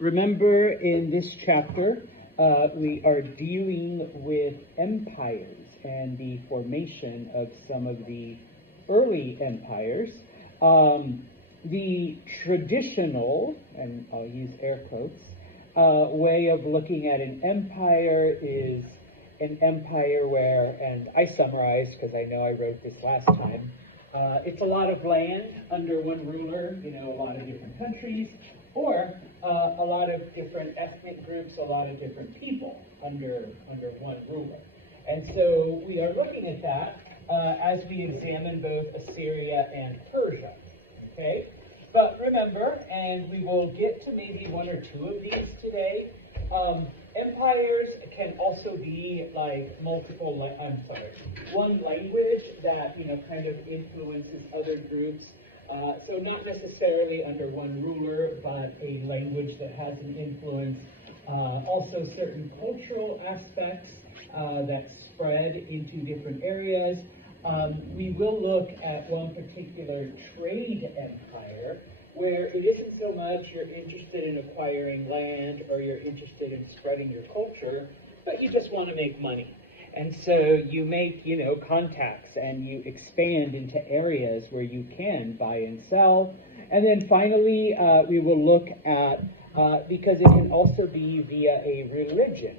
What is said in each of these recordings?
Remember, in this chapter, we are dealing with empires and the formation of some of the early empires. The traditional, and I'll use air quotes, way of looking at an empire is an empire where, and I summarized because I know I wrote this last time, it's a lot of land under one ruler, a lot of different countries, or a lot of different ethnic groups, a lot of different people under one ruler. And so we are looking at that as we examine both Assyria and Persia. Okay? But remember, and we will get to maybe one or two of these today, empires can also be like one language that, kind of influences other groups. So not necessarily under one ruler, but a language that has an influence. Also certain cultural aspects that spread into different areas. We will look at one particular trade empire where it isn't so much you're interested in acquiring land or you're interested in spreading your culture, but you just want to make money. And so you make, contacts and you expand into areas where you can buy and sell. And then finally, we will look at, because it can also be via a religion,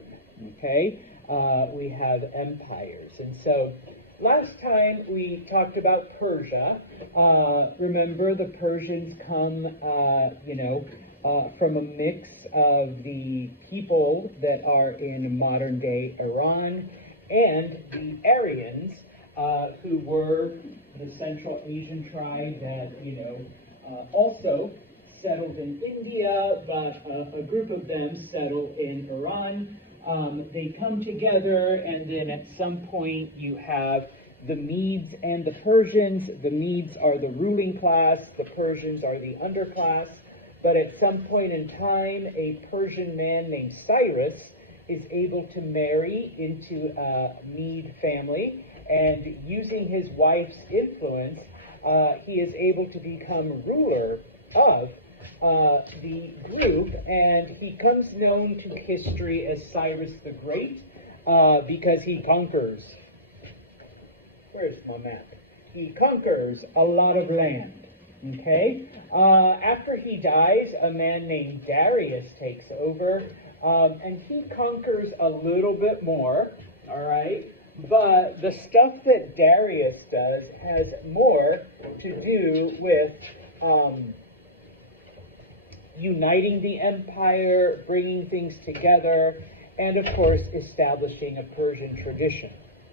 okay? We have empires. And so last time we talked about Persia. Remember, the Persians come, from a mix of the people that are in modern-day Iran and the Aryans, who were the Central Asian tribe that, also settled in India, but a group of them settled in Iran. They come together, and then at some point you have the Medes and the Persians. The Medes are the ruling class, the Persians are the underclass. But at some point in time, a Persian man named Cyrus is able to marry into a Mede family, and using his wife's influence, he is able to become ruler of the group, and he comes known to history as Cyrus the Great because he conquers. Where's my map? He conquers a lot of land. Okay? After he dies, a man named Darius takes over, and he conquers a little bit more, all right? But the stuff that Darius does has more to do with uniting the empire, bringing things together, and of course establishing a Persian tradition,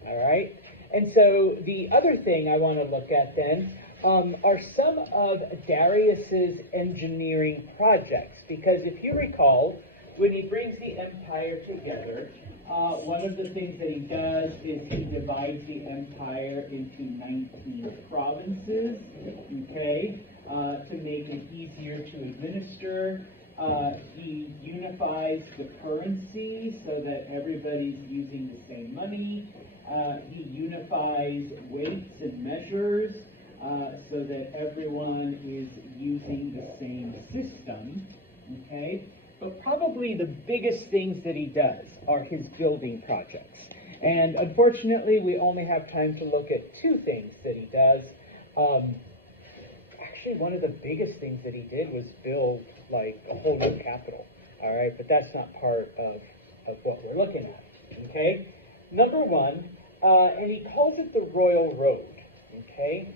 all right? And so the other thing I want to look at then are some of Darius's engineering projects, because if you recall, when he brings the empire together, one of the things that he does is he divides the empire into 19 provinces, okay, to make it easier to administer. He unifies the currency so that everybody's using the same money. He unifies weights and measures so that everyone is using the same system, okay? But probably the biggest things that he does are his building projects. And unfortunately, we only have time to look at two things that he does. Actually, one of the biggest things that he did was build, like, a whole new capital, all right? But that's not part of what we're looking at, okay? Number one, and he calls it the Royal Road, okay?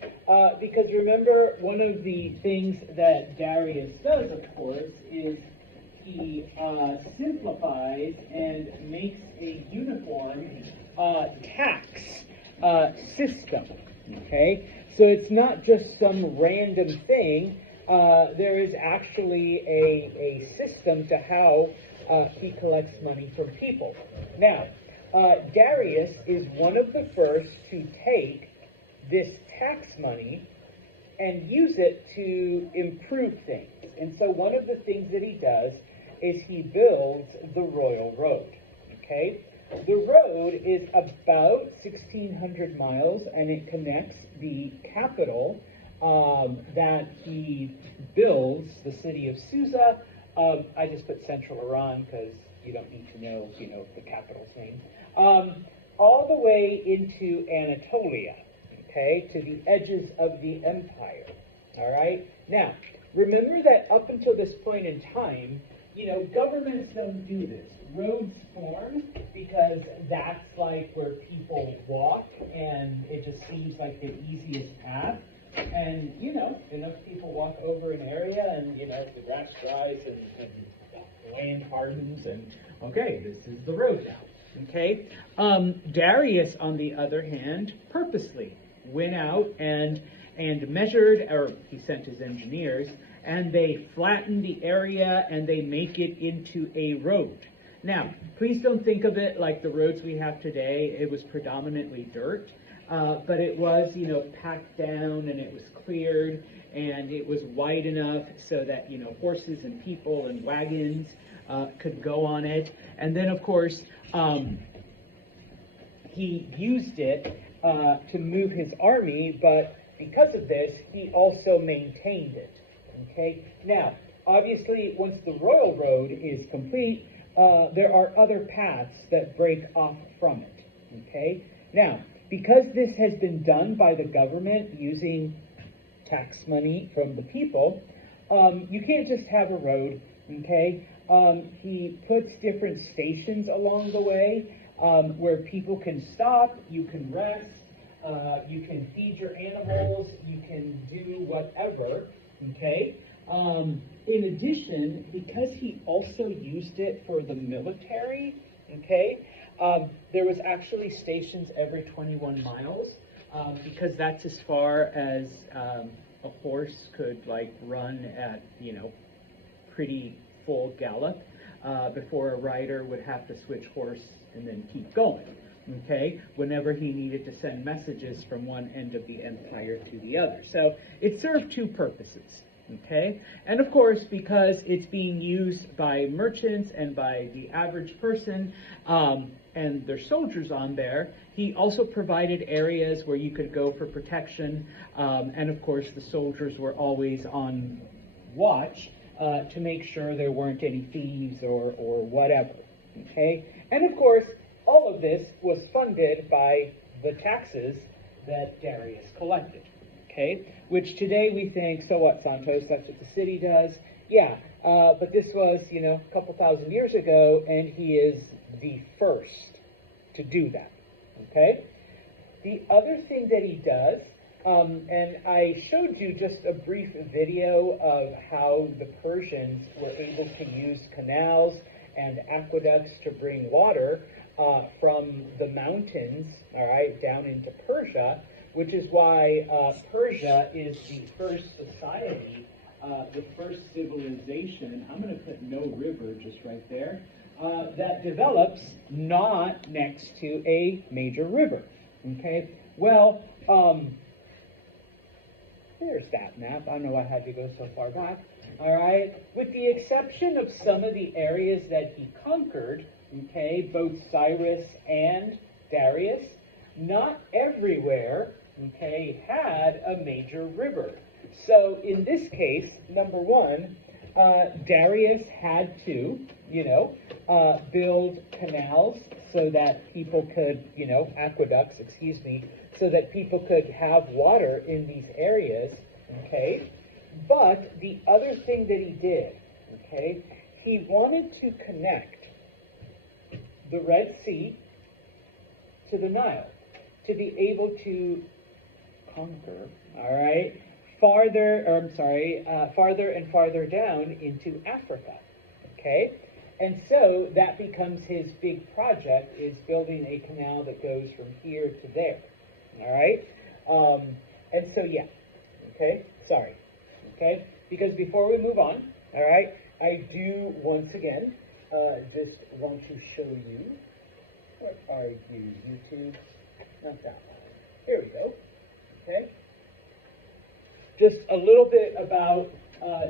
Because remember, one of the things that Darius does, of course, is he simplifies and makes a uniform tax system, okay? So it's not just some random thing. There is actually a system to how he collects money from people. Now, Darius is one of the first to take this tax money and use it to improve things. And so one of the things that he does is he builds the Royal Road, okay? The road is about 1,600 miles, and it connects the capital that he builds, the city of Susa, I just put central Iran because you don't need to know, the capital's name. All the way into Anatolia, okay, to the edges of the empire. All right? Now, remember that up until this point in time, governments don't do this. Roads form because that's like where people walk, and it just seems like the easiest path. And, enough people walk over an area, and, the grass dries and land hardens, and, okay, this is the road now. Okay? Darius, on the other hand, purposely went out and measured, or he sent his engineers, and they flatten the area and they make it into a road. Now, please don't think of it like the roads we have today. It was predominantly dirt, but it was, packed down, and it was cleared, and it was wide enough so that, horses and people and wagons could go on it. And then, of course, he used it to move his army, but because of this, he also maintained it. Okay? Now, obviously, once the royal road is complete, there are other paths that break off from it. Okay? Now, because this has been done by the government using tax money from the people, you can't just have a road. Okay? He puts different stations along the way where people can stop, you can rest, you can feed your animals, you can do whatever. Okay? In addition, because he also used it for the military, okay, there was actually stations every 21 miles, because that's as far as a horse could, run at, pretty full gallop, before a rider would have to switch horse and then keep going, okay, whenever he needed to send messages from one end of the empire to the other. So it served two purposes. Okay, and of course, because it's being used by merchants and by the average person, and there's soldiers on there, he also provided areas where you could go for protection, and of course, the soldiers were always on watch to make sure there weren't any thieves or whatever. Okay, and of course, all of this was funded by the taxes that Darius collected. Okay, which today we think, so what, Santos, that's what the city does? Yeah, but this was, a couple thousand years ago, and he is the first to do that. Okay? The other thing that he does, and I showed you just a brief video of how the Persians were able to use canals and aqueducts to bring water from the mountains, all right, down into Persia, which is why Persia is the first society, the first civilization, I'm going to put no river just right there, that develops not next to a major river. Okay? Well, there's that map. I don't know why I had to go so far back. All right? With the exception of some of the areas that he conquered, okay, both Cyrus and Darius, not everywhere, okay, had a major river. So in this case, number one, Darius had to, build canals so that people could, aqueducts, so that people could have water in these areas, okay? But the other thing that he did, okay, he wanted to connect the Red Sea to the Nile, to be able to conquer, all right, farther and farther down into Africa, okay? And so that becomes his big project, is building a canal that goes from here to there, all right? And so, yeah, okay, sorry, okay? Because before we move on, all right, I do once again just want to show you, what are you, YouTube? Not that one. Here we go. Okay? Just a little bit about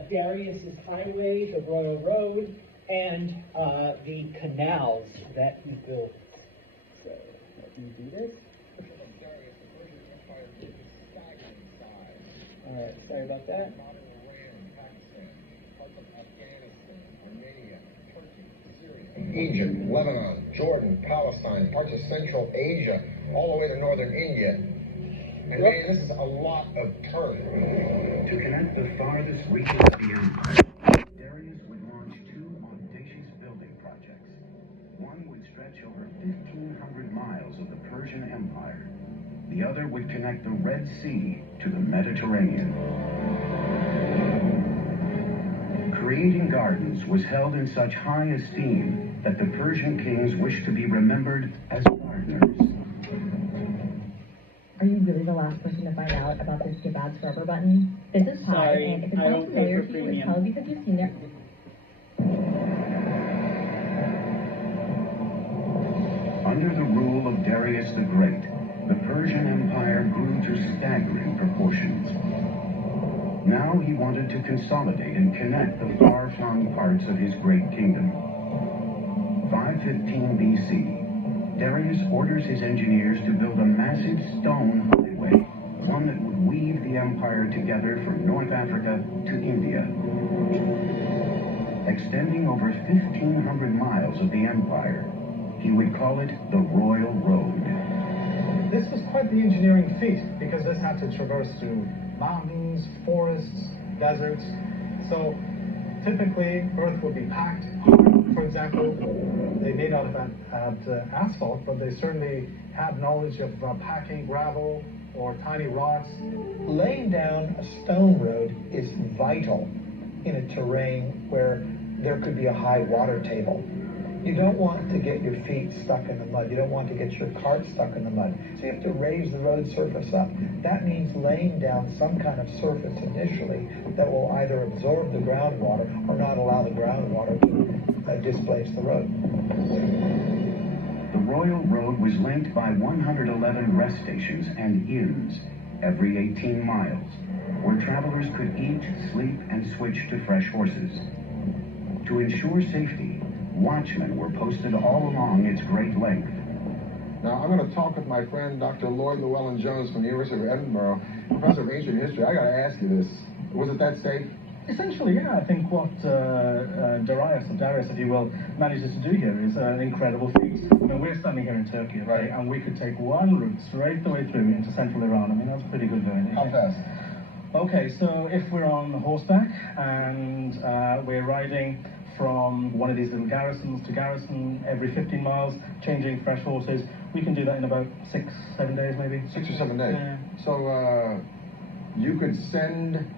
Darius's highway, the Royal Road, and the canals that he built. So, let me do this. All right, sorry about that. Egypt, Lebanon, Jordan, Palestine, parts of Central Asia, all the way to northern India. And man, this is a lot of turn. To connect the farthest reaches of the empire, Darius would launch two audacious building projects. One would stretch over 1,500 miles of the Persian Empire. The other would connect the Red Sea to the Mediterranean. Creating gardens was held in such high esteem that the Persian kings wished to be remembered as gardeners. Are you really the last person to find out about this Jabad's rubber button? This is Pi, and if it sounds familiar to you, it's probably because you've seen it. Under the rule of Darius the Great, the Persian Empire grew to staggering proportions. Now he wanted to consolidate and connect the far-flung parts of his great kingdom. 515 BC, Darius orders his engineers to build a massive stone highway, one that would weave the empire together from North Africa to India. Extending over 1,500 miles of the empire, he would call it the Royal Road. This was quite the engineering feat, because this had to traverse through mountains, forests, deserts. So typically, earth would be packed. For example, they may not have had asphalt, but they certainly had knowledge of packing gravel or tiny rocks. Laying down a stone road is vital in a terrain where there could be a high water table. You don't want to get your feet stuck in the mud. You don't want to get your cart stuck in the mud. So you have to raise the road surface up. That means laying down some kind of surface initially that will either absorb the groundwater or not allow the groundwater to displace the road. The Royal Road was linked by 111 rest stations and inns every 18 miles, where travelers could eat, sleep, and switch to fresh horses. To ensure safety, watchmen were posted all along its great length. Now, I'm going to talk with my friend Dr. Lloyd Llewellyn-Jones from the University of Edinburgh, professor of ancient history. I got to ask you this. Was it that safe? Essentially, yeah, I think what Darius, if you will, manages to do here is an incredible feat. I mean, we're standing here in Turkey, right, and we could take one route straight the way through into central Iran. I mean, that's pretty good going. How fast? Okay, so if we're on horseback and we're riding from one of these little garrisons to garrison every 15 miles, changing fresh horses, we can do that in about 6-7 days, maybe. 6 or 7 days. Yeah. So you could send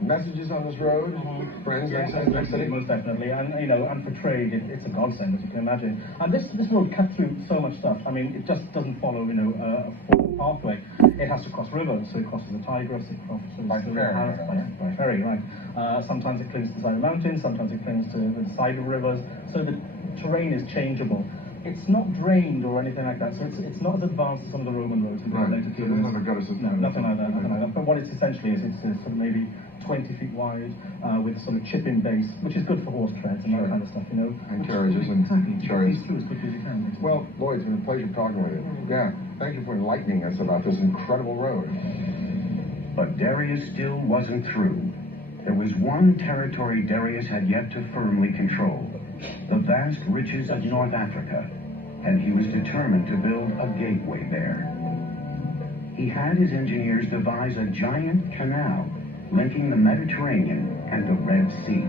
messages on this road, friends, next city? Most definitely, and and for trade, it's a godsend, as you can imagine. And this road cut through so much stuff. I mean, it just doesn't follow, a full pathway. It has to cross rivers, so it crosses the Tigris, it crosses by ferry, by ferry, right? Sometimes it clings to the side of mountains, sometimes it clings to the side of rivers. So the terrain is changeable. It's not drained or anything like that, so it's not as advanced as some of the Roman roads. Right. So it doesn't have a gutter system. No, nothing like that. But what it's essentially is, it's sort of maybe 20 feet wide with sort of chip-in base, which is good for horse treads and that kind of stuff, And carriages and chariots. Through as quickly as you can. Well, Lloyd, it's been a pleasure talking with you. Yeah, thank you for enlightening us about this incredible road. But Darius still wasn't through. There was one territory Darius had yet to firmly control, the vast riches of North Africa, and he was determined to build a gateway there. He had his engineers devise a giant canal linking the Mediterranean and the Red Sea.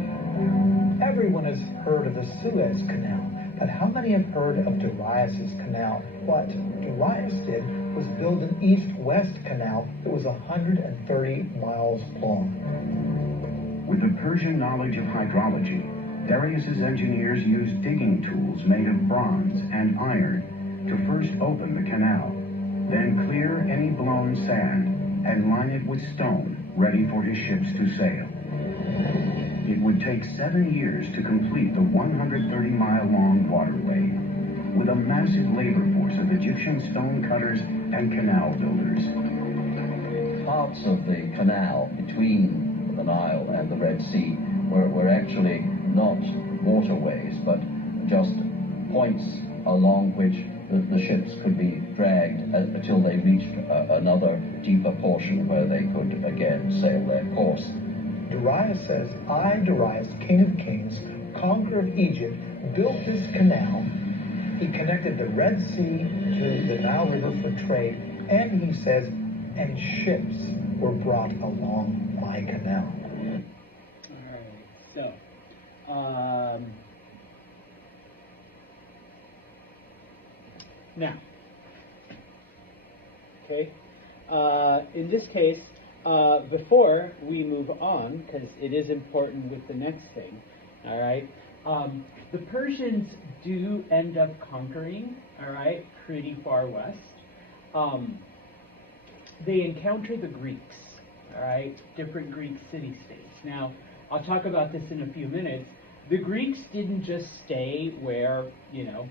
Everyone has heard of the Suez Canal, but how many have heard of Darius's canal? What Darius did was build an east-west canal that was 130 miles long. With the Persian knowledge of hydrology, Darius's engineers used digging tools made of bronze and iron to first open the canal, then clear any blown sand and line it with stone ready for his ships to sail. It would take 7 years to complete the 130-mile-long waterway, with a massive labor force of Egyptian stone cutters and canal builders. Parts of the canal between the Nile and the Red Sea were actually not waterways, but just points along which the ships could be dragged until they reached another deeper portion where they could again sail their course. Darius says, I, Darius, King of Kings, conqueror of Egypt, built this canal. He connected the Red Sea to the Nile River for trade, and he says, and ships were brought along my canal. All right, so, now, okay, in this case, before we move on, because it is important with the next thing, all right, the Persians do end up conquering, all right, pretty far west. They encounter the Greeks, all right, different Greek city-states. Now, I'll talk about this in a few minutes. The Greeks didn't just stay where, you know,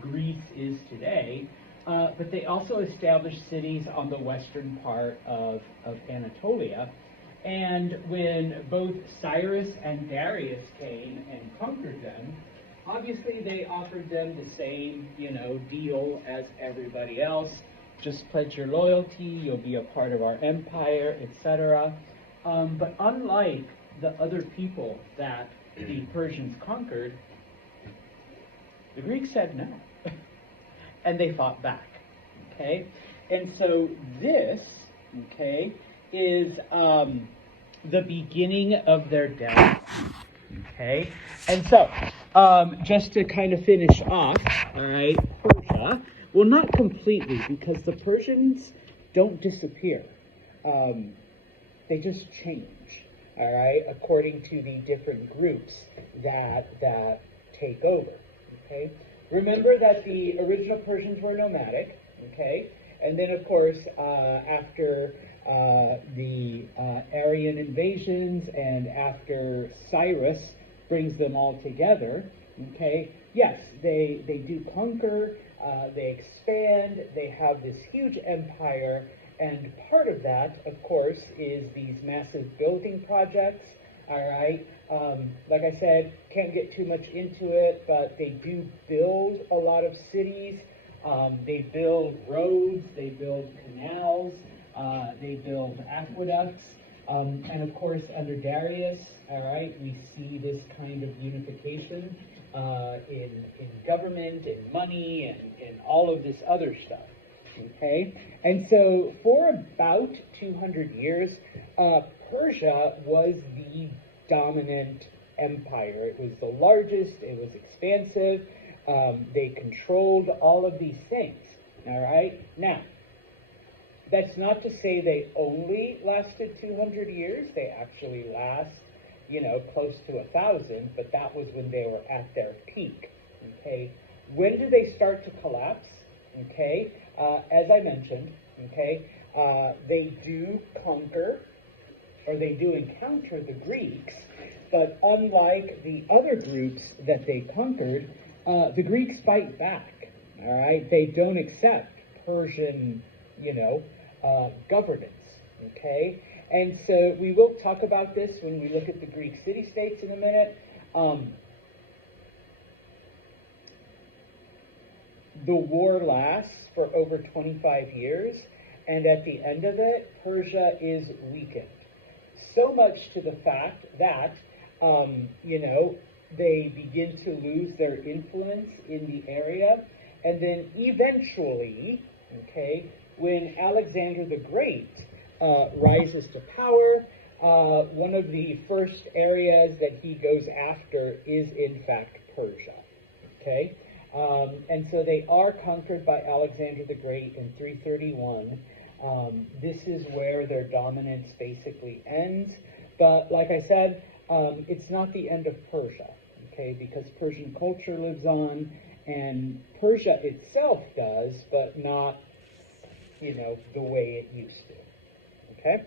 Greece is today, but they also established cities on the western part of Anatolia. And when both Cyrus and Darius came and conquered them, obviously they offered them the same, you know, deal as everybody else. Just pledge your loyalty, you'll be a part of our empire, etc. But unlike the other people that the Persians conquered, the Greeks said no. And they fought back. Okay? And so this, okay, is the beginning of their death. Okay? And so, just to kind of finish off, all right, Persia, well, not completely, because the Persians don't disappear. They just change, all right, according to the different groups that take over, okay? Remember that the original Persians were nomadic, okay? And then, of course, after the Aryan invasions and after Cyrus brings them all together, okay, yes, they do conquer, they expand, they have this huge empire, and part of that, of course, is these massive building projects, all right? Like I said, can't get too much into it, but they do build a lot of cities. They build roads, they build canals, they build aqueducts, and of course, under Darius, all right, we see this kind of unification in government and money and all of this other stuff. Okay, and so for about 200 years, Persia was the dominant empire. It was the largest, it was expansive, they controlled all of these things, all right? Now, that's not to say they only lasted 200 years. They actually last, you know, close to 1,000, but that was when they were at their peak, okay? When do they start to collapse? Okay, as I mentioned, okay, they do conquer, or they do encounter the Greeks, but unlike the other groups that they conquered, the Greeks fight back, all right? They don't accept Persian, you know, governance, okay? And so we will talk about this when we look at the Greek city-states in a minute. The war lasts for over 25 years, and at the end of it, Persia is weakened. So much to the fact that, you know, they begin to lose their influence in the area, and then eventually, okay, when Alexander the Great rises to power, one of the first areas that he goes after is, in fact, Persia, okay? And so they are conquered by Alexander the Great in 331. This is where their dominance basically ends. But like I said, it's not the end of Persia, okay, because Persian culture lives on, and Persia itself does, but not, you know, the way it used to, okay?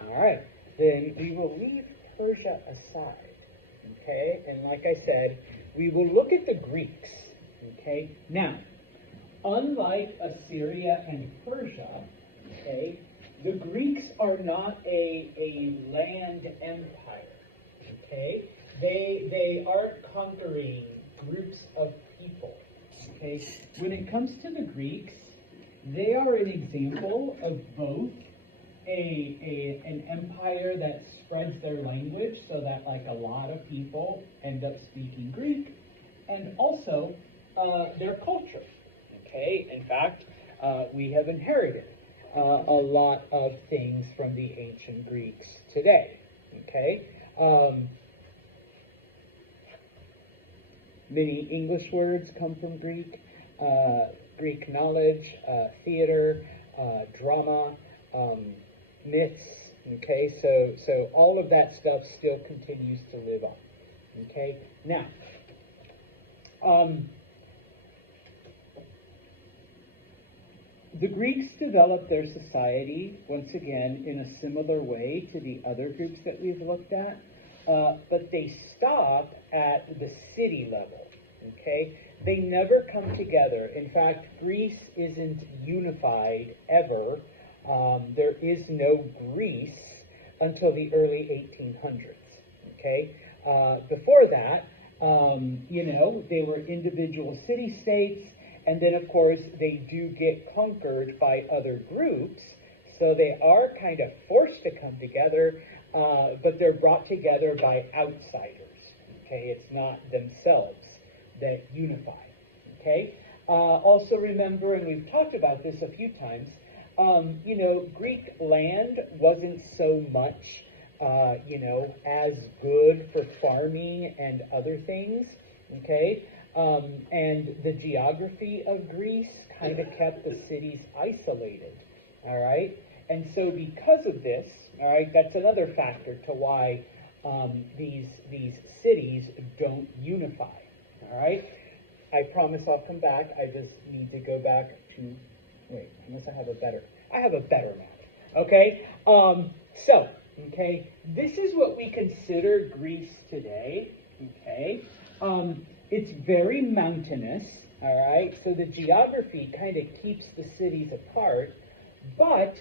All right, then we will leave Persia aside, okay? And like I said, we will look at the Greeks, okay? Now, unlike Assyria and Persia, okay, the Greeks are not a land empire, okay? They aren't conquering groups of people, okay? When it comes to the Greeks, they are an example of both an empire that spreads their language so that like a lot of people end up speaking Greek, and also their culture. Okay, in fact, we have inherited a lot of things from the ancient Greeks today. Okay, many English words come from Greek. Greek knowledge, theater, drama, myths. Okay, so all of that stuff still continues to live on. Okay, now. The Greeks developed their society, once again, in a similar way to the other groups that we've looked at, but they stop at the city level, okay? They never come together. In fact, Greece isn't unified ever. There is no Greece until the early 1800s, okay? Before that, they were individual city-states, and then, of course, they do get conquered by other groups, so they are kind of forced to come together, but they're brought together by outsiders, okay? It's not themselves that unify, okay? Also remember, and we've talked about this a few times, Greek land wasn't so much, as good for farming and other things, okay? And the geography of Greece kind of kept the cities isolated, all right? And so because of this, all right, that's another factor to why these cities don't unify, all right? I promise I'll come back. I just need to go back to, unless I have a better map, okay? Okay, this is what we consider Greece today, okay? It's very mountainous, all right? So the geography kind of keeps the cities apart, but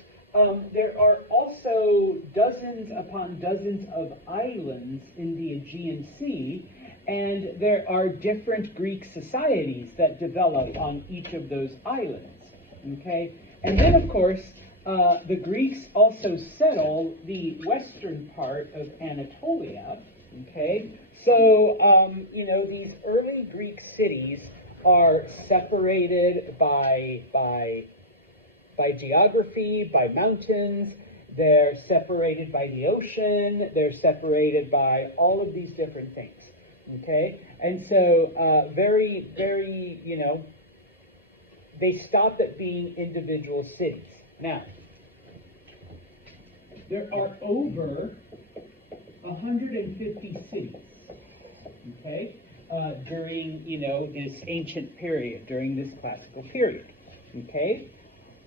there are also dozens upon dozens of islands in the Aegean Sea, and there are different Greek societies that develop on each of those islands, okay? And then, of course, the Greeks also settle the western part of Anatolia, okay? So, these early Greek cities are separated by geography, by mountains. They're separated by the ocean. They're separated by all of these different things, okay? And so, very, very, they stop at being individual cities. Now, there are over 150 cities, okay, during, this ancient period, during this classical period, okay?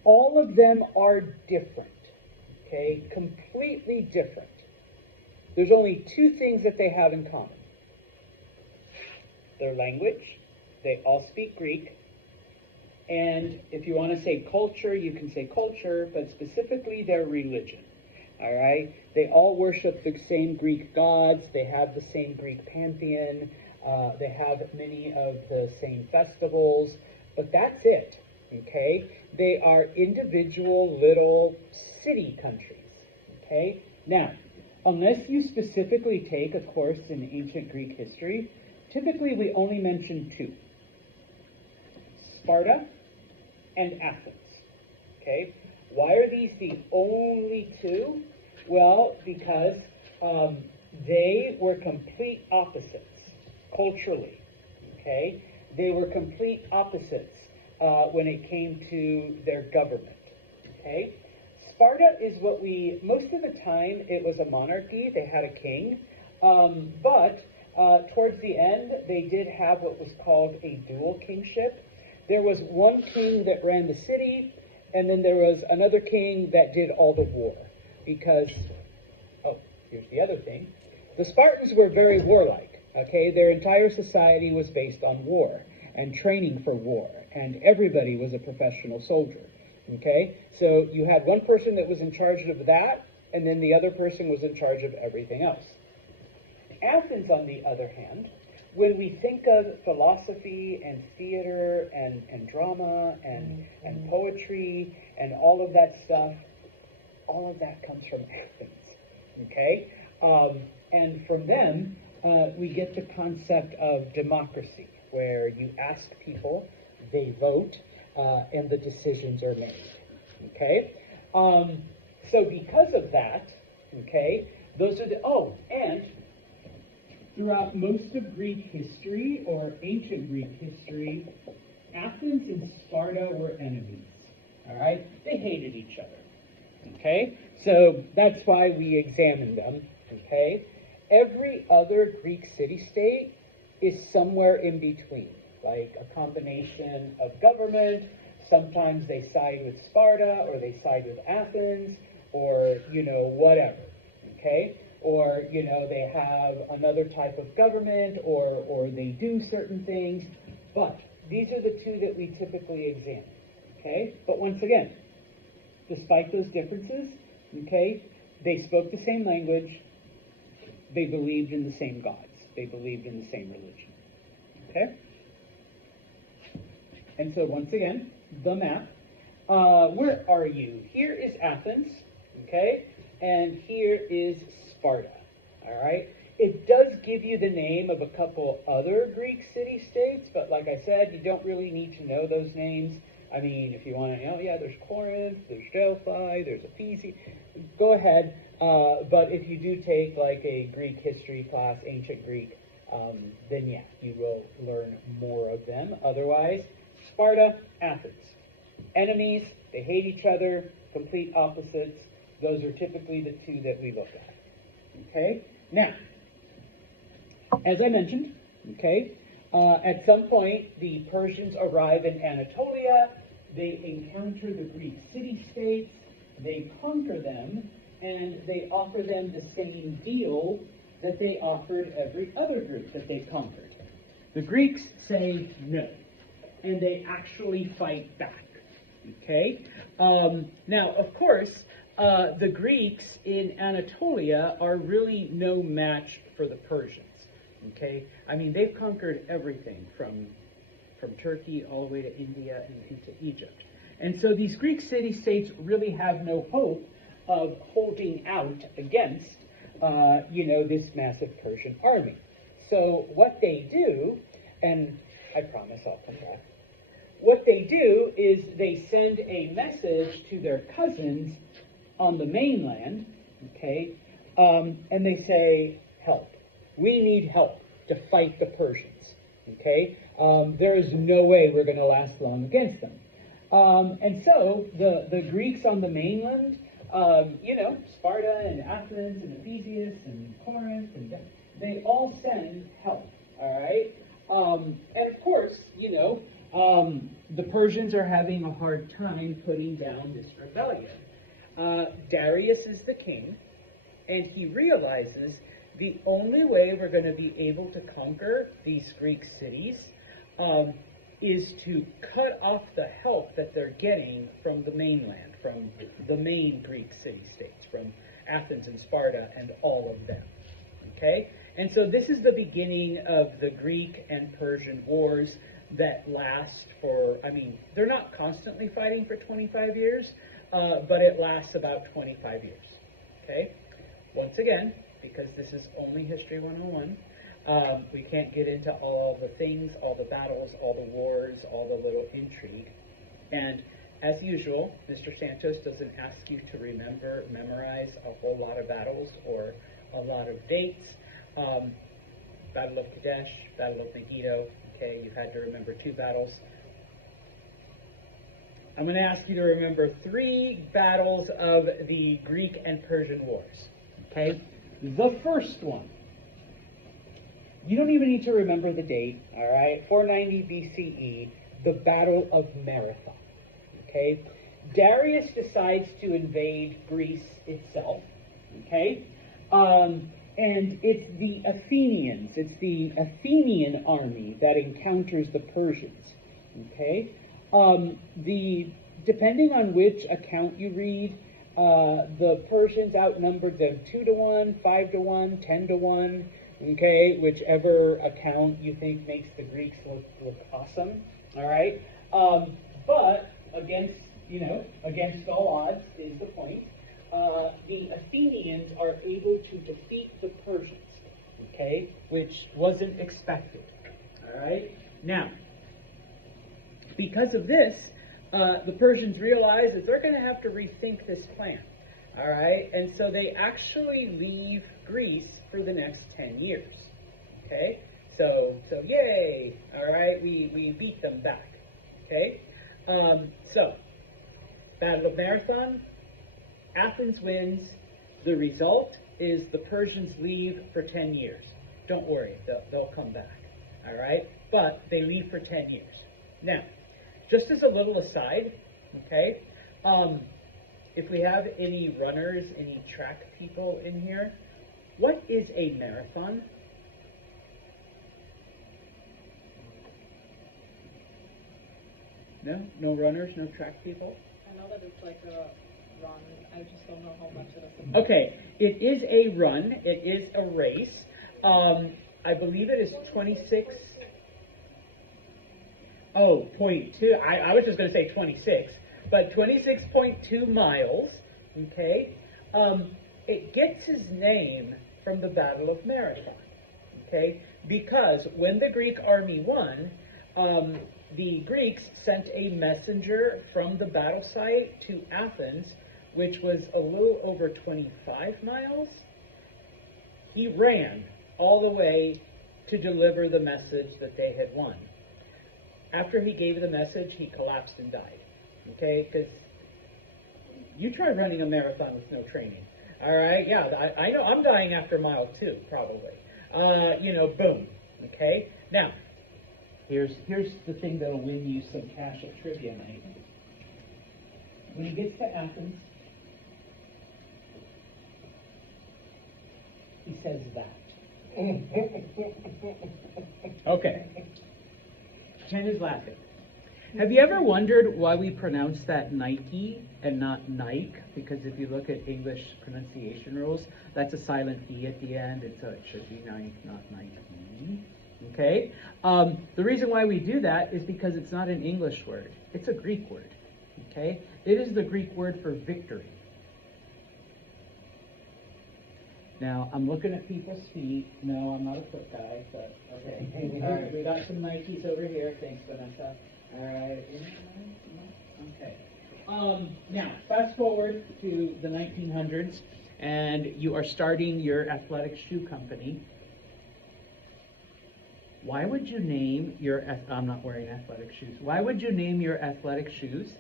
All of them are different, okay, completely different. There's only two things that they have in common. Their language, they all speak Greek, and if you want to say culture, you can say culture, but specifically their religion, all right? They all worship the same Greek gods, they have the same Greek pantheon, they have many of the same festivals, but that's it, okay? They are individual little city countries, okay? Now, unless you specifically take a course in ancient Greek history, typically we only mention two: Sparta and Athens, okay? Why are these the only two? Well, because they were complete opposites culturally, okay? They were complete opposites when it came to their government, okay? Sparta is what most of the time, it was a monarchy. They had a king, but towards the end, they did have what was called a dual kingship. There was one king that ran the city, and then there was another king that did all the war. Because, here's the other thing. The Spartans were very warlike, okay? Their entire society was based on war and training for war, and everybody was a professional soldier, okay? So you had one person that was in charge of that, and then the other person was in charge of everything else. Athens, on the other hand, when we think of philosophy and theater and drama and poetry and all of that stuff, all of that comes from Athens, okay? And from them, we get the concept of democracy, where you ask people, they vote, and the decisions are made, okay? So because of that, okay, those are and throughout most of Greek history, or ancient Greek history, Athens and Sparta were enemies, all right? They hated each other, okay? So that's why we examined them, okay? Every other Greek city-state is somewhere in between, like a combination of government. Sometimes they side with Sparta, or they side with Athens, or, whatever, okay? Or, they have another type of government, or they do certain things. But these are the two that we typically examine, okay? But once again, despite those differences, okay, they spoke the same language, they believed in the same gods, they believed in the same religion, okay? And so once again, the map. Where are you? Here is Athens, okay? And here is Sparta, all right? It does give you the name of a couple other Greek city-states, but like I said, you don't really need to know those names. I mean, if you want to know, yeah, there's Corinth, there's Delphi, there's Ephesus, go ahead. But if you do take like a Greek history class, ancient Greek, then yeah, you will learn more of them. Otherwise, Sparta, Athens. Enemies, they hate each other, complete opposites. Those are typically the two that we look at. Okay? Now, as I mentioned, okay, at some point the Persians arrive in Anatolia, they encounter the Greek city-states, they conquer them, and they offer them the same deal that they offered every other group that they conquered. The Greeks say no, and they actually fight back. Okay? Now, of course, the Greeks in Anatolia are really no match for the Persians. Okay? I mean, they've conquered everything from Turkey all the way to India and into Egypt. And so these Greek city-states really have no hope of holding out against, this massive Persian army. So what they do, and I promise I'll come back, what they do is they send a message to their cousins on the mainland, okay, and they say, help. We need help to fight the Persians, okay? There is no way we're going to last long against them. And so the Greeks on the mainland, Sparta and Athens and Ephesus and Corinth, and they all send help, all right? And of course, the Persians are having a hard time putting down this rebellion. Darius is the king, and he realizes the only way we're going to be able to conquer these Greek cities is to cut off the help that they're getting from the mainland, from the main Greek city-states, from Athens and Sparta and all of them. Okay? And so this is the beginning of the Greek and Persian wars that last for, they're not constantly fighting for 25 years, but it lasts about 25 years. Okay? Once again, because this is only History 101, we can't get into all the things, all the battles, all the wars, all the little intrigue. And as usual, Mr. Santos doesn't ask you to memorize a whole lot of battles or a lot of dates. Battle of Kadesh, Battle of Megiddo, okay, you had to remember 2 battles. I'm going to ask you to remember 3 battles of the Greek and Persian wars, okay? The first one, you don't even need to remember the date, all right? 490 BCE, the Battle of Marathon, okay? Darius decides to invade Greece itself, okay? And it's the Athenians, it's the Athenian army that encounters the Persians, okay? Depending on which account you read, the Persians outnumbered them 2-1, 5-1, 10-1, okay? Whichever account you think makes the Greeks look awesome, all right? But against all odds is the point. the Athenians are able to defeat the Persians, okay, which wasn't expected. All right? Now, because of this, the Persians realize that they're going to have to rethink this plan. All right? And so they actually leave Greece for the next 10 years. Okay? So yay! All right? We beat them back. Okay? So, Battle of Marathon, Athens wins. The result is the Persians leave for 10 years. Don't worry, they'll come back. All right? But they leave for 10 years. Now, just as a little aside, okay, if we have any runners, any track people in here, what is a marathon? No? No runners, no track people? I know that it's like a run. I just don't know how much it is. Okay, it is a run. It is a race. I believe it is 26. Oh, 0.2. I was just going to say 26, but 26.2 miles. Okay, it gets its name from the Battle of Marathon. Okay, because when the Greek army won, the Greeks sent a messenger from the battle site to Athens, which was a little over 25 miles. He ran all the way to deliver the message that they had won. After he gave the message, he collapsed and died. Okay, because you try running a marathon with no training. All right, yeah, I know I'm dying after mile 2, probably. Boom. Okay, now, here's the thing that'll win you some cash at trivia night. When he gets to Athens, he says that. Okay. Ken is laughing. Have you ever wondered why we pronounce that Nike and not Nike? Because if you look at English pronunciation rules, that's a silent E at the end, and so it should be Nike, not Nike. Okay? The reason why we do that is because it's not an English word. It's a Greek word. Okay? It is the Greek word for victory. Now, I'm looking at people's feet. No, I'm not a foot guy, but okay. All right, we got some Nikes over here. Thanks, Vanessa. All right. Okay. Now, fast forward to the 1900s, and you are starting your athletic shoe company. Why would you name your... I'm not wearing athletic shoes. Why would you name your athletic shoes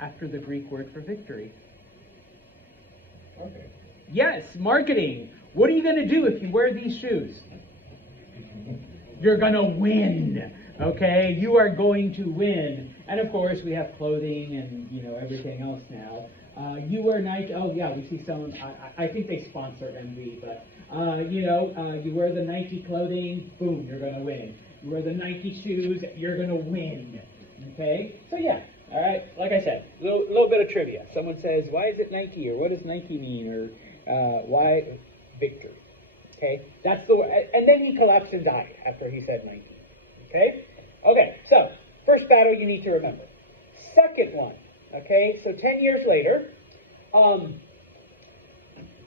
after the Greek word for victory? Okay. Yes, marketing. What are you going to do if you wear these shoes? You're going to win, okay? You are going to win. And of course, we have clothing and, everything else now. You wear Nike. Oh, yeah, we see some. I think they sponsor MV, but, you wear the Nike clothing, boom, you're going to win. You wear the Nike shoes, you're going to win, okay? So, yeah. All right, like I said, a little bit of trivia. Someone says, why is it Nike, or what does Nike mean, or why victory? Okay, that's the word. And then he collapsed and died after he said Nike. Okay? Okay, so first battle you need to remember. Second one, okay, so 10 years later,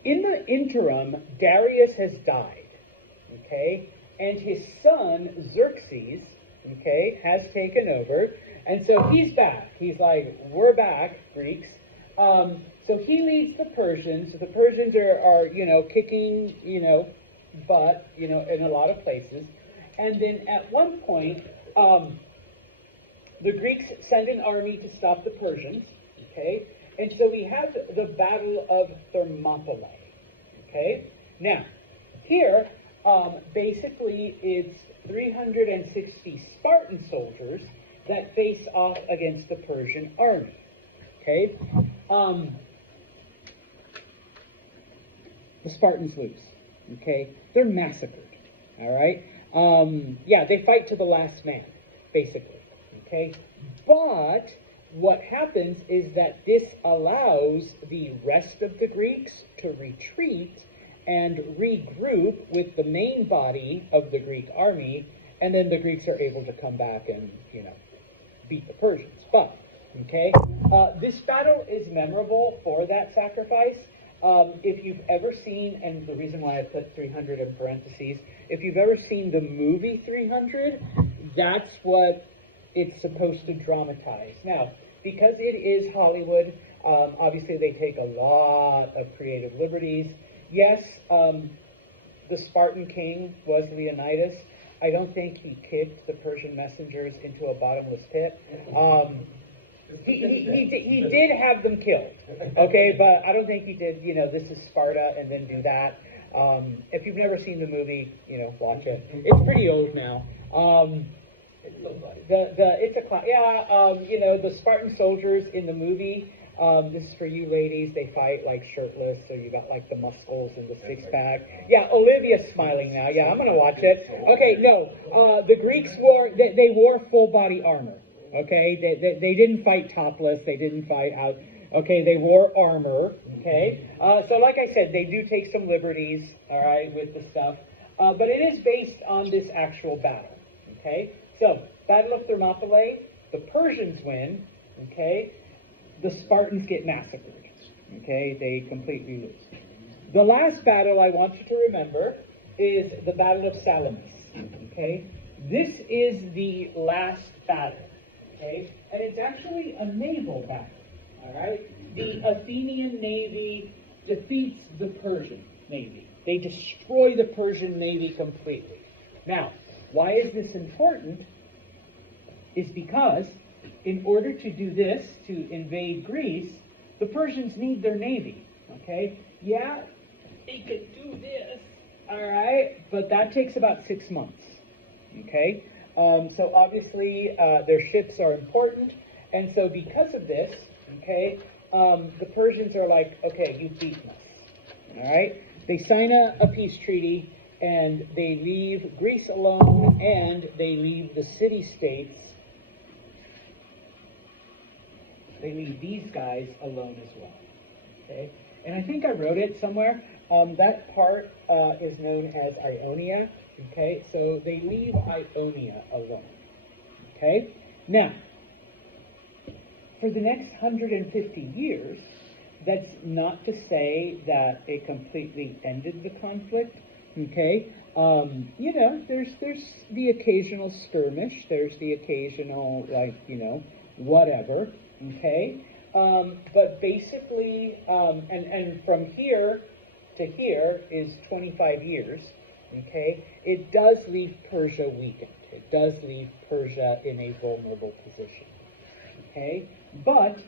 in the interim, Darius has died, okay, and his son, Xerxes, okay, has taken over. And so he's back. He's like, we're back, Greeks. So he leads the Persians. The Persians are kicking, butt, in a lot of places. And then at one point, the Greeks send an army to stop the Persians, okay? And so we have the Battle of Thermopylae, okay? Now, here, basically, it's 360 Spartan soldiers that face off against the Persian army. Okay? The Spartans lose. Okay? They're massacred. All right? They fight to the last man, basically. Okay? But what happens is that this allows the rest of the Greeks to retreat and regroup with the main body of the Greek army, and then the Greeks are able to come back and, beat the Persians. But, okay, this battle is memorable for that sacrifice. if you've ever seen, and the reason why I put 300 in parentheses, if you've ever seen the movie 300, that's what it's supposed to dramatize. Now, because it is Hollywood, obviously they take a lot of creative liberties. Yes, the Spartan king was Leonidas. I don't think he kicked the Persian messengers into a bottomless pit. He did have them killed, okay, but I don't think he did, this is Sparta and then do that. If you've never seen the movie, watch it. It's pretty old now. The Spartan soldiers in the movie, this is for you ladies, they fight like shirtless, so you got like the muscles and the six pack. Yeah, Olivia's smiling now. Yeah, I'm gonna watch it. Okay, no, the Greeks they wore full body armor. Okay, they didn't fight topless, they didn't fight out. Okay, they wore armor. Okay, so like I said, they do take some liberties, all right, with the stuff, but it is based on this actual battle. Okay, so Battle of Thermopylae, the Persians win. Okay, the Spartans get massacred. Okay, they completely lose. The last battle I want you to remember is the Battle of Salamis. Okay, this is the last battle. Okay, and it's actually a naval battle. All right, the Athenian navy defeats the Persian navy. They destroy the Persian navy completely. Now, why is this important? Is because in order to do this, to invade Greece, the Persians need their navy. Okay, yeah, they could do this. All right, but that takes about 6 months. Okay. So obviously their ships are important, and so because of this, okay, the Persians are like, okay, you've beaten us, all right? They sign a peace treaty, and they leave Greece alone, and they leave the city-states. They leave these guys alone as well, okay? And I think I wrote it somewhere. That part is known as Ionia. Okay, so they leave Ionia alone. Okay, now, for the next 150 years, that's not to say that it completely ended the conflict. Okay, there's the occasional skirmish, there's the occasional, whatever. Okay, but basically, and from here to here is 25 years. Okay, it does leave Persia weakened. It does leave Persia in a vulnerable position. Okay, but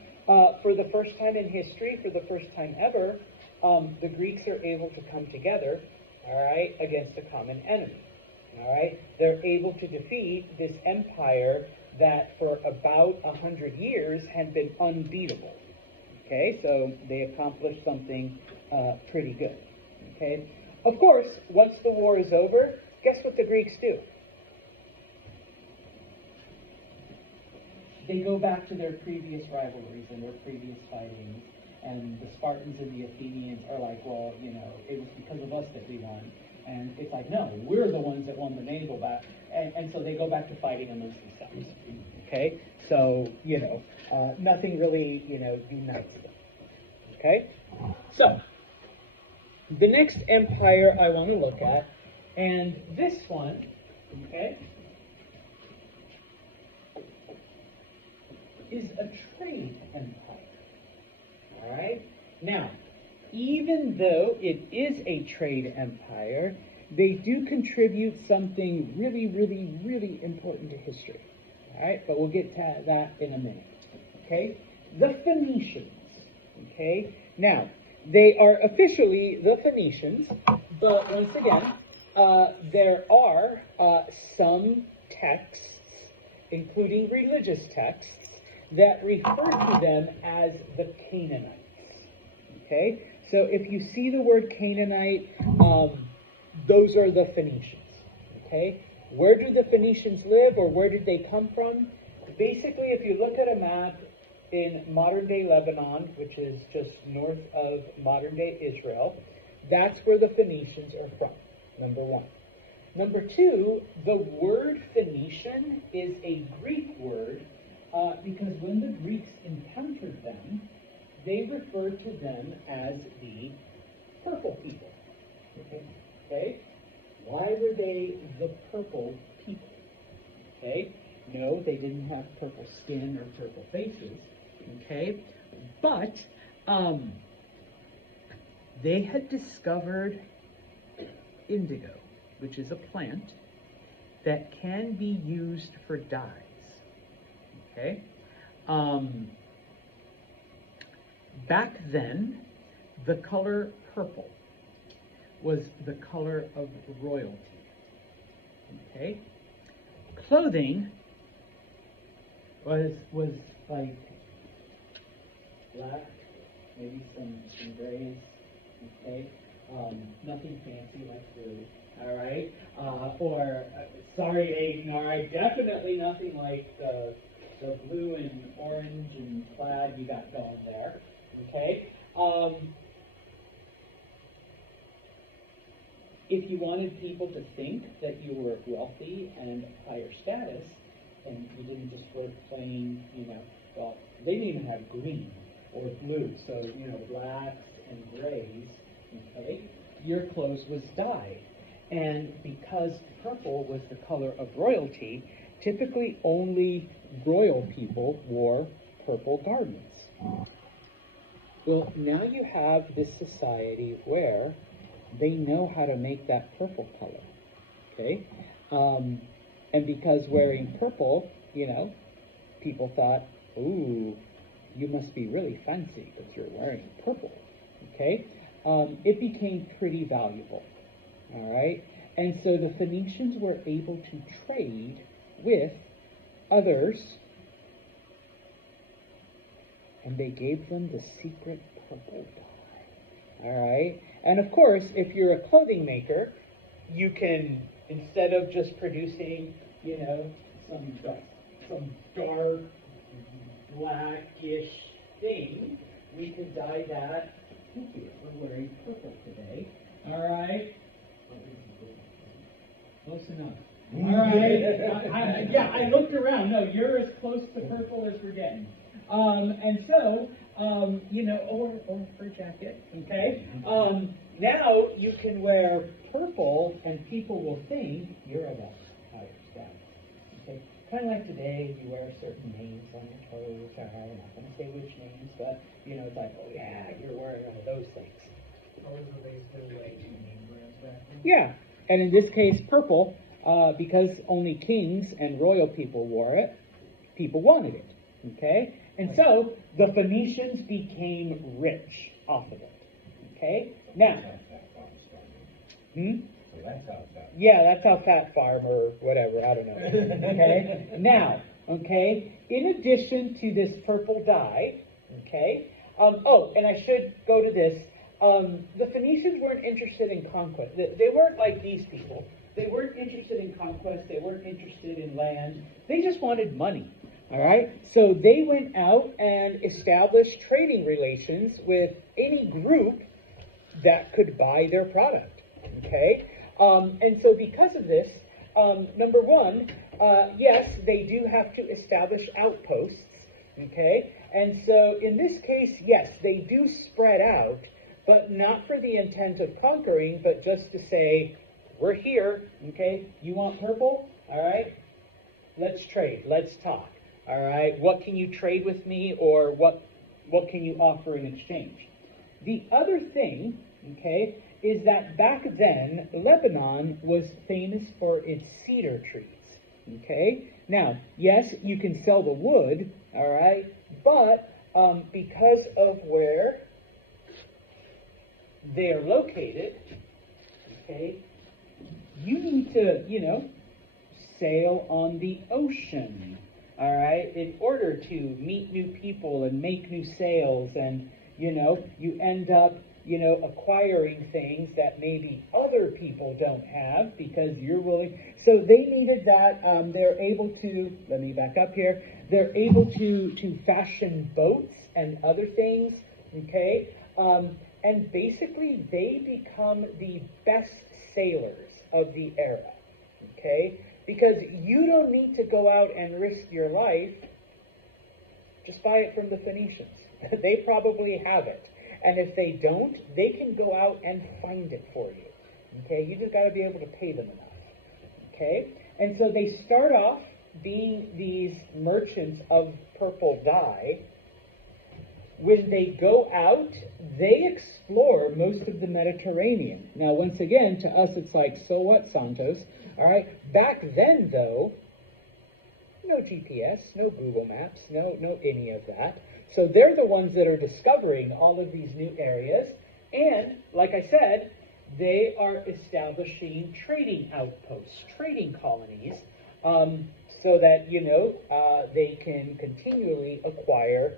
for the first time in history, for the first time ever, the Greeks are able to come together, all right, against a common enemy. All right, they're able to defeat this empire that for about 100 years had been unbeatable. Okay, so they accomplished something pretty good. Okay. Of course, once the war is over, guess what the Greeks do? They go back to their previous rivalries and their previous fightings, and the Spartans and the Athenians are like, well, it was because of us that we won. And it's like, no, we're the ones that won the naval battle. And so they go back to fighting amongst themselves. Okay? So, nothing really, unites them. Okay? So, the next empire I want to look at, and this one, okay, is a trade empire. All right? Now, even though it is a trade empire, they do contribute something really, really, really important to history. All right? But we'll get to that in a minute. Okay? The Phoenicians. Okay? Now, they are officially the Phoenicians, but once again, there are some texts, including religious texts, that refer to them as the Canaanites. Okay? So if you see the word Canaanite, those are the Phoenicians. Okay? Where do the Phoenicians live, or where did they come from? Basically, if you look at a map in modern-day Lebanon, which is just north of modern-day Israel, that's where the Phoenicians are from, number one. Number two, the word Phoenician is a Greek word because when the Greeks encountered them, they referred to them as the purple people. Okay? Why were they the purple people? Okay? No, they didn't have purple skin or purple faces. Okay? But they had discovered indigo, which is a plant that can be used for dyes. Okay? Back then, the color purple was the color of royalty. Okay? Clothing was like black, maybe some grays, okay? Nothing fancy like blue, all right? Sorry, Aiden, all right? Definitely nothing like the blue and orange and plaid you got going there, okay? If you wanted people to think that you were wealthy and higher status, and you didn't just wear plain, well, they didn't even have green or blue, so, blacks and grays, okay, your clothes was dyed. And because purple was the color of royalty, typically only royal people wore purple garments. Well, now you have this society where they know how to make that purple color, okay? And because wearing purple, people thought, ooh, you must be really fancy because you're wearing purple, okay? It became pretty valuable, all right? And so the Phoenicians were able to trade with others, and they gave them the secret purple dye, all right? And of course, if you're a clothing maker, you can, instead of just producing, some dark, blackish thing, we can dye that. Thank you. We're wearing purple today. All right. Close enough. All right. I looked around. No, you're as close to purple as we're getting. And so, or for a jacket, okay? Now you can wear purple and people will think you're of a higher status, okay? Kind of like today, you wear certain names on your toes, all right? I'm not going to say which names, but, it's like, oh yeah, you're wearing one of those things. Yeah, and in this case, purple, because only kings and royal people wore it, people wanted it, okay? And so the Phoenicians became rich off of it, okay? Now, yeah, that's how Fat Farm or whatever, I don't know, okay? Now, okay, in addition to this purple dye, okay, and I should go to this, the Phoenicians weren't interested in conquest. They weren't like these people. They weren't interested in conquest. They weren't interested in land. They just wanted money. All right? So they went out and established trading relations with any group that could buy their product. Okay? And so because of this, number one, yes, they do have to establish outposts. Okay? And so in this case, yes, they do spread out, but not for the intent of conquering, but just to say, we're here, okay? You want purple? All right? Let's trade. Let's talk. All right? What can you trade with me, or what can you offer in exchange? The other thing, okay, is that back then, Lebanon was famous for its cedar trees, okay? Now, yes, you can sell the wood, all right, but because of where they are located, okay, you need to, sail on the ocean, all right, in order to meet new people and make new sales, and, you end up, acquiring things that maybe other people don't have because you're willing. So they needed that. They're able to, let me back up here, they're able to fashion boats and other things, okay? And basically they become the best sailors of the era, okay? Because you don't need to go out and risk your life. Just buy it from the Phoenicians. They probably have it. And if they don't, they can go out and find it for you. Okay, you just got to be able to pay them enough. Okay, and so they start off being these merchants of purple dye. When they go out, they explore most of the Mediterranean. Now, once again, to us, it's like, so what, Santos? All right. Back then, though, no GPS, no Google Maps, no any of that. So they're the ones that are discovering all of these new areas. And, like I said, they are establishing trading outposts, trading colonies, so that, they can continually acquire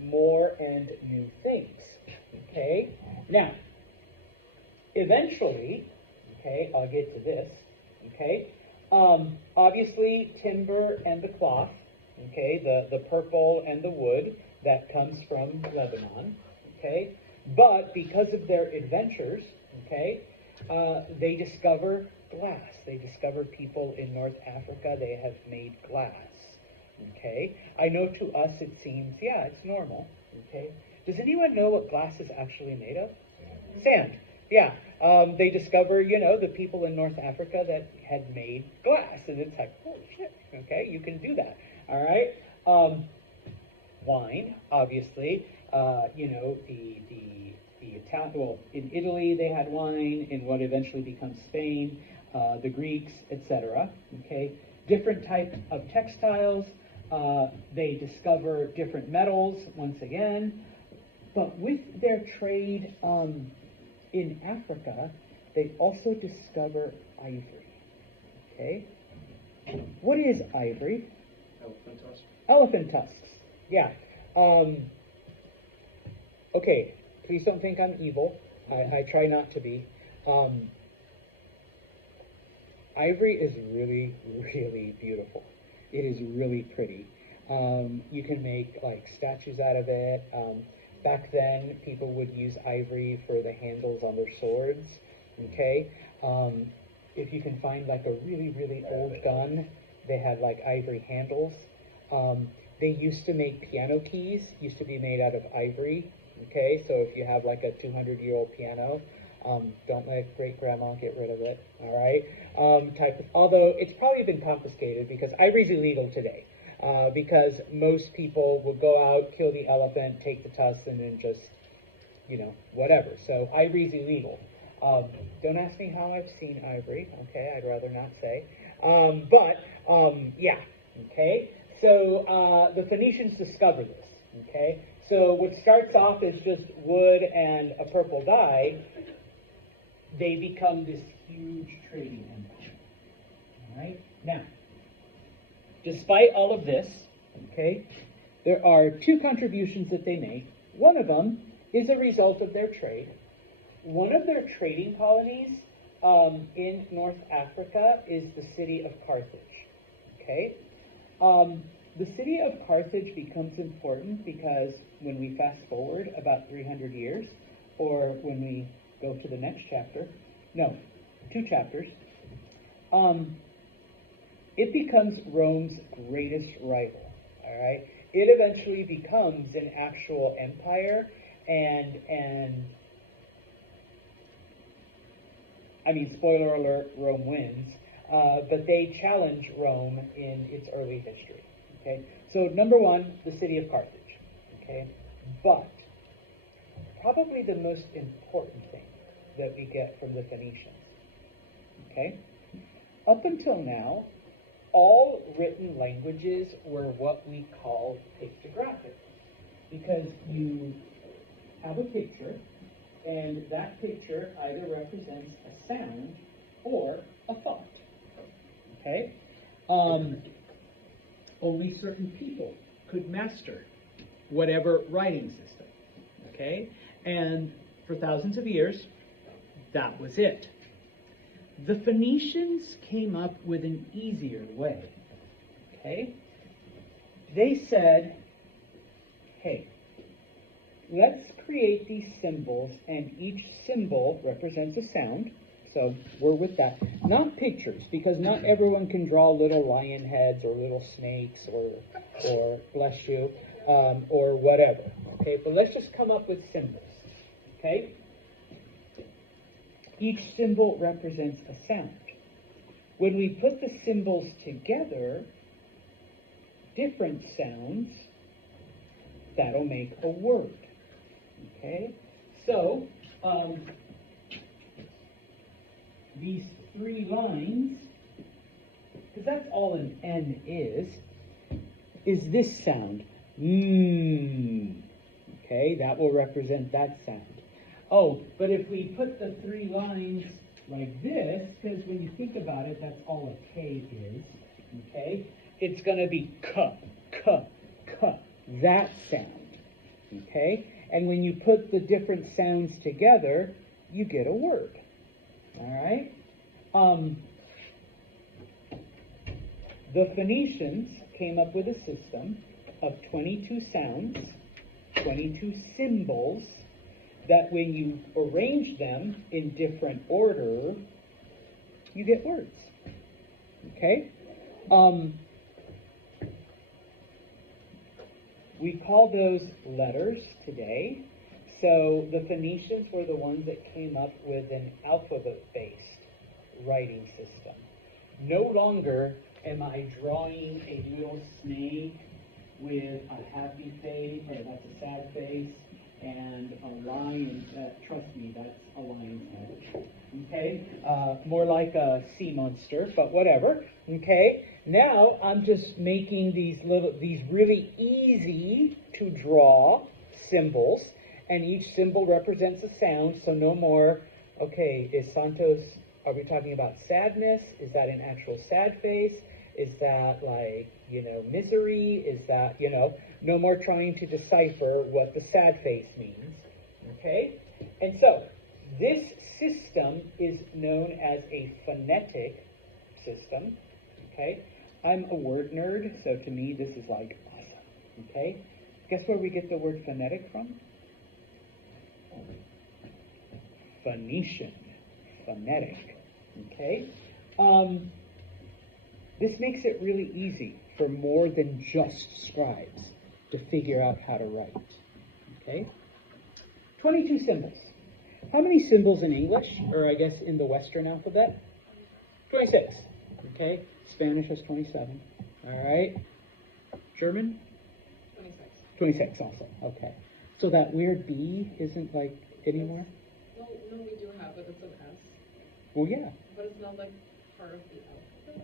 more and new things. Okay? Now, eventually, okay, I'll get to this, okay? Obviously, timber and the cloth, okay, the purple and the wood, that comes from Lebanon, okay? But because of their adventures, okay, they discover glass. They discover people in North Africa, they have made glass. Okay, I know to us it seems, yeah, it's normal. Okay, does anyone know what glass is actually made of? Sand. Yeah, they discover, the people in North Africa that had made glass, and it's like, holy shit. Okay, you can do that. All right. Wine, obviously. The Italian. Well, in Italy they had wine. In what eventually becomes Spain, the Greeks, etc. Okay, different types of textiles. They discover different metals, once again, but with their trade in Africa, they also discover ivory. Okay? What is ivory? Elephant tusks. Elephant tusks, yeah. Okay, please don't think I'm evil. I try not to be. Ivory is really, really beautiful. It is really pretty. You can make like statues out of it. Back then, people would use ivory for the handles on their swords. Okay, if you can find like a really, really old gun, they had like ivory handles. They used to make piano keys. Used to be made out of ivory. Okay, so if you have like a 200-year-old piano, don't let great grandma get rid of it. All right. Although it's probably been confiscated because ivory's illegal today. Because most people will go out, kill the elephant, take the tusks, and then just, whatever. So ivory's illegal. Don't ask me how I've seen ivory. Okay, I'd rather not say. Yeah. Okay. So the Phoenicians discover this. Okay. So what starts off as just wood and a purple dye, they become this huge trading empire. All right? Now, despite all of this, okay, there are two contributions that they make. One of them is a result of their trade. One of their trading colonies in North Africa is the city of Carthage. Okay? The city of Carthage becomes important because when we fast forward about 300 years, or when we go to the next chapter, no, 2 chapters, it becomes Rome's greatest rival, all right? It eventually becomes an actual empire, and I mean, spoiler alert, Rome wins, but they challenge Rome in its early history, okay? So number 1, the city of Carthage, okay? But probably the most important thing that we get from the Phoenicians, okay? Up until now, all written languages were what we call pictographic, because you have a picture, and that picture either represents a sound or a thought, okay? Only certain people could master whatever writing system, okay? And for thousands of years, that was it. The Phoenicians came up with an easier way, okay? They said, hey, let's create these symbols, and each symbol represents a sound. So we're with that. Not pictures, because not everyone can draw little lion heads or little snakes or bless you, or whatever. Okay, but let's just come up with symbols. okay? Each symbol represents a sound. When we put the symbols together, different sounds, that'll make a word, okay? So, these 3 lines, because that's all an N is this sound, okay? That will represent that sound. Oh, but if we put the 3 lines like this, because when you think about it, that's all a K is, okay? It's going to be k, that sound, okay? And when you put the different sounds together, you get a word, all right? The Phoenicians came up with a system of 22 sounds, 22 symbols, that when you arrange them in different order, you get words, okay? We call those letters today. So the Phoenicians were the ones that came up with an alphabet-based writing system. No longer am I drawing a little snake with a happy face, or that's a sad face, and a lion. Trust me, that's a lion's head. Okay? More like a sea monster, but whatever. Okay? Now I'm just making these really easy to draw symbols, and each symbol represents a sound, so no more, okay, is Santos, are we talking about sadness? Is that an actual sad face? Is that like, misery? Is that, no more trying to decipher what the sad face means, okay? And so, this system is known as a phonetic system, okay? I'm a word nerd, so to me this is like awesome, okay? Guess where we get the word phonetic from? Phoenician, phonetic, okay? This makes it really easy for more than just scribes to figure out how to write, okay? 22 symbols. How many symbols in English, or I guess in the Western alphabet? 26, okay? Spanish has 27, all right? German? 26 also, okay. So that weird B isn't like anymore? No, we do have it. It's an S. Well, yeah. But it's not like part of the alphabet.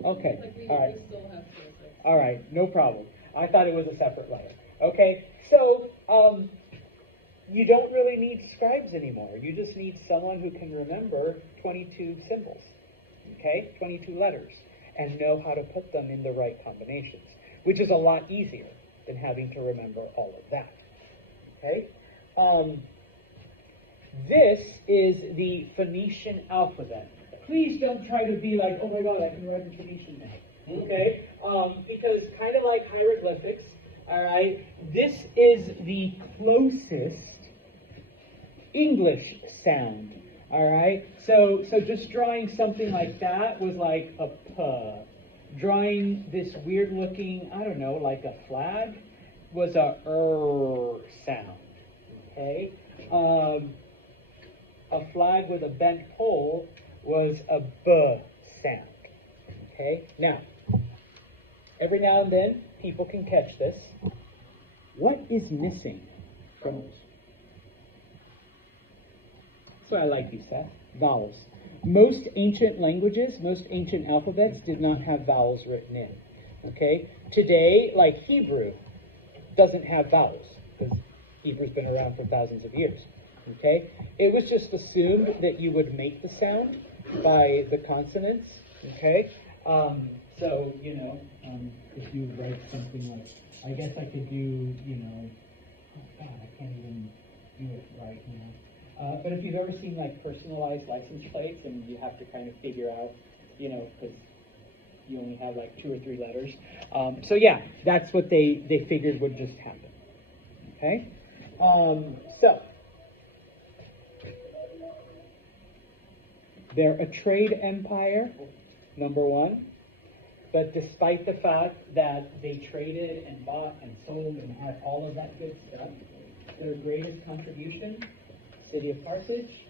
Okay, Like all right. we still have 26. All right, no problem. I thought it was a separate letter. Okay, so you don't really need scribes anymore. You just need someone who can remember 22 symbols, okay, 22 letters, and know how to put them in the right combinations, which is a lot easier than having to remember all of that, okay? This is the Phoenician alphabet. Please don't try to be like, oh my God, I can write in Phoenician now, okay? Because kind of like hieroglyphics, all right, this is the closest English sound, all right? So just drawing something like that was like a P. Drawing this weird looking, I don't know, like a flag was a sound, okay? A flag with a bent pole was a B sound, okay? Now, every now and then, people can catch this. What is missing from this? So I like you, Seth. Vowels. Most ancient languages, most ancient alphabets did not have vowels written in, okay? Today, like Hebrew, doesn't have vowels, because Hebrew's been around for thousands of years, okay? It was just assumed that you would make the sound by the consonants, okay? So, if you write something like, I guess I could do, oh God, I can't even do it right now. But if you've ever seen like personalized license plates and you have to kind of figure out, because you only have like 2 or 3 letters. So yeah, that's what they figured would just happen. Okay? So, they're a trade empire, number 1. But despite the fact that they traded and bought and sold and had all of that good stuff, their greatest contribution, city of Carthage,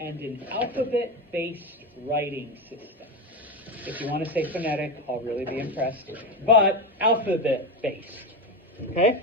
and an alphabet-based writing system. If you want to say phonetic, I'll really be impressed, but alphabet-based, okay?